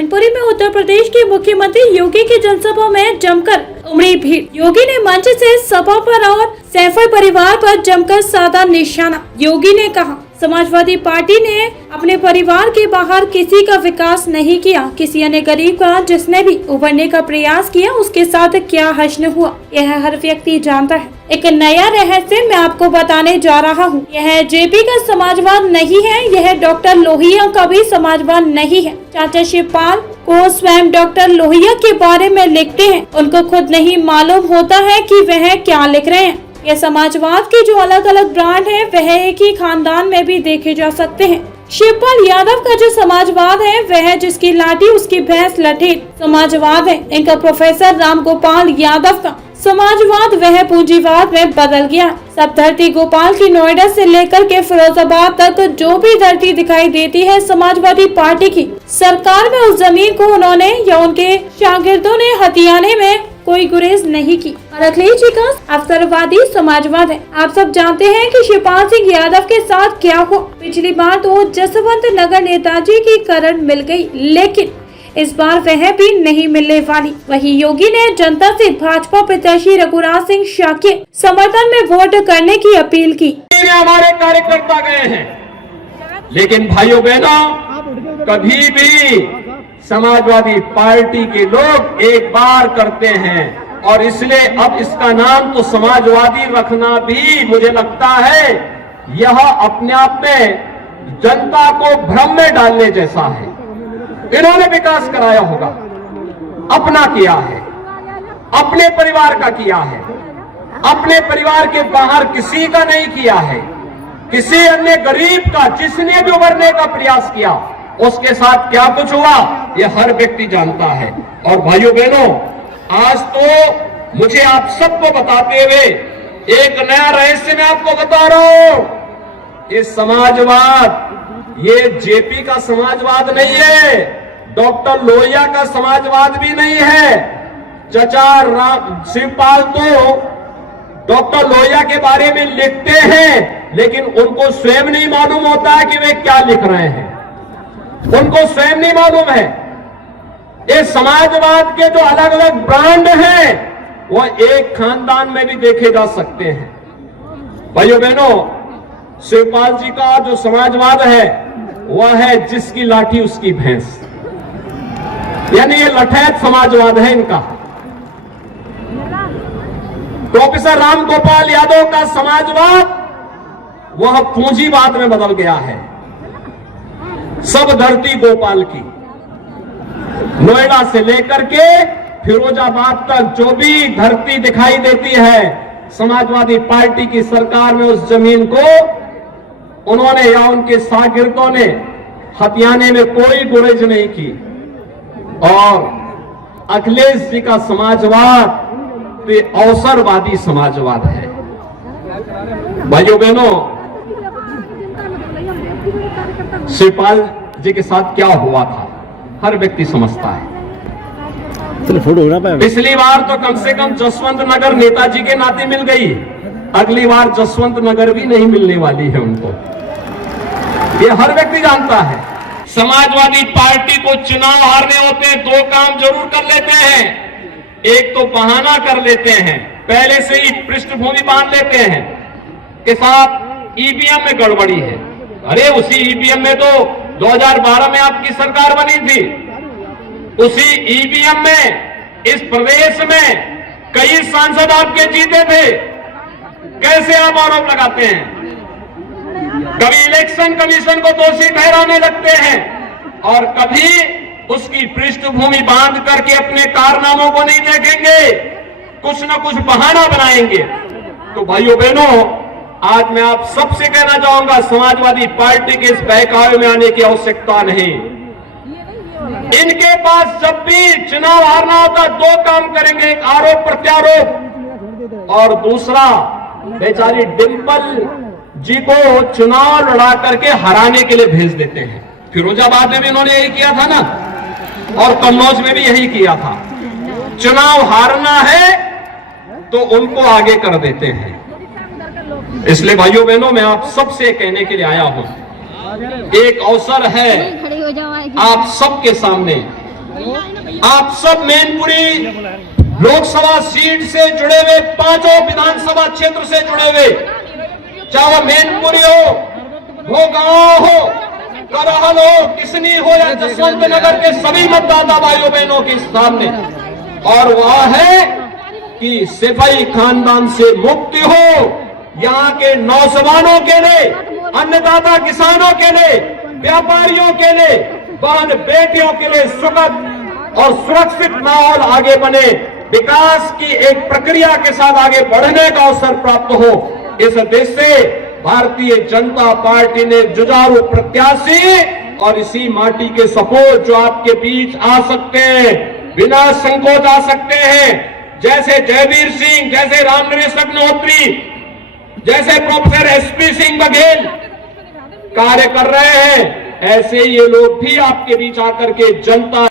मैनपुरी में उत्तर प्रदेश के मुख्यमंत्री योगी की जनसभा में जमकर उमड़ी भीड़। योगी ने मंच से सभा पर और सैफर परिवार पर जमकर साधा निशाना। योगी ने कहा, समाजवादी पार्टी ने अपने परिवार के बाहर किसी का विकास नहीं किया। किसी अन्य गरीब का जिसने भी उभरने का प्रयास किया उसके साथ क्या हश्र हुआ, यह हर व्यक्ति जानता है। एक नया रहस्य मैं आपको बताने जा रहा हूँ। यह जेपी का समाजवाद नहीं है, यह डॉक्टर लोहिया का भी समाजवाद नहीं है। चाचा शिवपाल को स्वयं डॉक्टर लोहिया के बारे में लिखते हैं, उनको खुद नहीं मालूम होता है कि वह क्या लिख रहे हैं। ये समाजवाद के जो अलग अलग ब्रांड हैं, वह एक ही खानदान में भी देखे जा सकते हैं। शिवपाल यादव का जो समाजवाद है वह जिसकी लाठी उसकी भैंस लठेर समाजवाद है। इनका प्रोफेसर राम गोपाल यादव का समाजवाद वह पूंजीवाद में बदल गया। सब धरती गोपाल की नोएडा से लेकर के फिरोजाबाद तक जो भी धरती दिखाई देती है समाजवादी पार्टी की सरकार में, उस जमीन को उन्होंने या उनके शागिर्दों ने हथियाने में कोई गुरेज नहीं की। और अखिलेश जी का अवसरवादी समाजवाद है। आप सब जानते हैं कि शिवपाल सिंह यादव के साथ क्या हुआ। पिछली बार तो जसवंत नगर नेताजी की करण मिल गई, लेकिन इस बार वह भी नहीं मिलने वाली। वही योगी ने जनता से भाजपा प्रत्याशी रघुराज सिंह शाह के समर्थन में वोट करने की अपील की। हमारे कार्यकर्ता गए हैं, लेकिन भाइयों बहनों, कभी भी समाजवादी पार्टी के लोग एक बार करते हैं और इसलिए अब इसका नाम तो समाजवादी रखना भी मुझे लगता है यह अपने आप में जनता को भ्रम में डालने जैसा है। इन्होंने विकास कराया होगा, अपना किया है, अपने परिवार का किया है, अपने परिवार के बाहर किसी का नहीं किया है। किसी अन्य गरीब का जिसने भी उभरने का प्रयास किया उसके साथ क्या कुछ हुआ यह हर व्यक्ति जानता है। और भाइयों बहनों, आज तो मुझे आप सबको बताते हुए एक नया रहस्य मैं आपको बता रहा हूं। ये समाजवाद ये जेपी का समाजवाद नहीं है, डॉक्टर लोहिया का समाजवाद भी नहीं है। चाचा शिवपाल तो डॉक्टर लोहिया के बारे में लिखते हैं, लेकिन उनको स्वयं नहीं मालूम होता है कि वे क्या लिख रहे हैं। उनको स्वयं नहीं मालूम है। ये समाजवाद के जो अलग अलग ब्रांड हैं वो एक खानदान में भी देखे जा सकते हैं। भाइयों बहनों, शिवपाल जी का जो समाजवाद है वह है जिसकी लाठी उसकी भैंस, यानी ये लठैत समाजवाद है इनका। प्रोफेसर राम गोपाल यादव का समाजवाद वह पूंजीवाद में बदल गया है। सब धरती गोपाल की, नोएडा से लेकर के फिरोजाबाद तक जो भी धरती दिखाई देती है, समाजवादी पार्टी की सरकार में उस जमीन को उन्होंने या उनके शागिर्दों ने हथियाने में कोई गुरेज नहीं की। और अखिलेश जी का समाजवाद तो अवसरवादी समाजवाद है। भाइयों बहनों, शिवपाल जी के साथ क्या हुआ था हर व्यक्ति समझता है। पिछली बार तो कम से कम जसवंत नगर नेताजी के नाते मिल गई, अगली बार जसवंत नगर भी नहीं मिलने वाली है उनको, ये हर व्यक्ति जानता है। समाजवादी पार्टी को चुनाव हारने होते हैं, दो काम जरूर कर लेते हैं। एक तो बहाना कर लेते हैं, पहले से ही पृष्ठभूमि बांध लेते हैं के साथ ईवीएम में गड़बड़ी है। अरे उसी ईवीएम में तो 2012 में आपकी सरकार बनी थी, उसी ईवीएम में इस प्रदेश में कई सांसद आपके जीते थे। कैसे आप आरोप लगाते हैं? कभी इलेक्शन कमीशन को दोषी ठहराने लगते हैं और कभी उसकी पृष्ठभूमि बांध करके अपने कारनामों को नहीं देखेंगे, कुछ न कुछ बहाना बनाएंगे। तो भाइयों बहनों, आज मैं आप सबसे कहना चाहूंगा, समाजवादी पार्टी के इस बहकावे में आने की आवश्यकता नहीं। इनके पास जब भी चुनाव हारना होता दो काम करेंगे, एक आरोप प्रत्यारोप और दूसरा बेचारी डिंपल जी को चुनाव लड़ा करके हराने के लिए भेज देते हैं। फिरोजाबाद में भी इन्होंने यही किया था ना, और कन्नौज में भी यही किया था। चुनाव हारना है तो उनको आगे कर देते हैं। इसलिए भाइयों बहनों, मैं आप सबसे कहने के लिए आया हूं, एक अवसर है आप सबके सामने आप सब मैनपुरी लोकसभा सीट से जुड़े हुए 5 विधानसभा क्षेत्र से जुड़े हुए, चाहे वह मैनपुरी हो गांव हो, करहल हो, किसनी हो या जसवंत नगर के सभी मतदाता भाइयों बहनों के सामने, और वह है कि सिपाही खानदान से मुक्ति हो, यहाँ के नौजवानों के लिए, अन्नदाता किसानों के लिए, व्यापारियों के लिए, बहन बेटियों के लिए सुखद और सुरक्षित माहौल आगे बने, विकास की एक प्रक्रिया के साथ आगे बढ़ने का अवसर प्राप्त हो। इस देश से भारतीय जनता पार्टी ने जुझारू प्रत्याशी और इसी माटी के सपूत जो आपके बीच आ सकते हैं, बिना संकोच आ सकते हैं, जैसे जयवीर सिंह, जैसे रामनरेश अग्निहोत्री, जैसे प्रोफेसर एसपी सिंह बघेल कार्य कर रहे हैं, ऐसे ये लोग भी आपके बीच आकर के जनता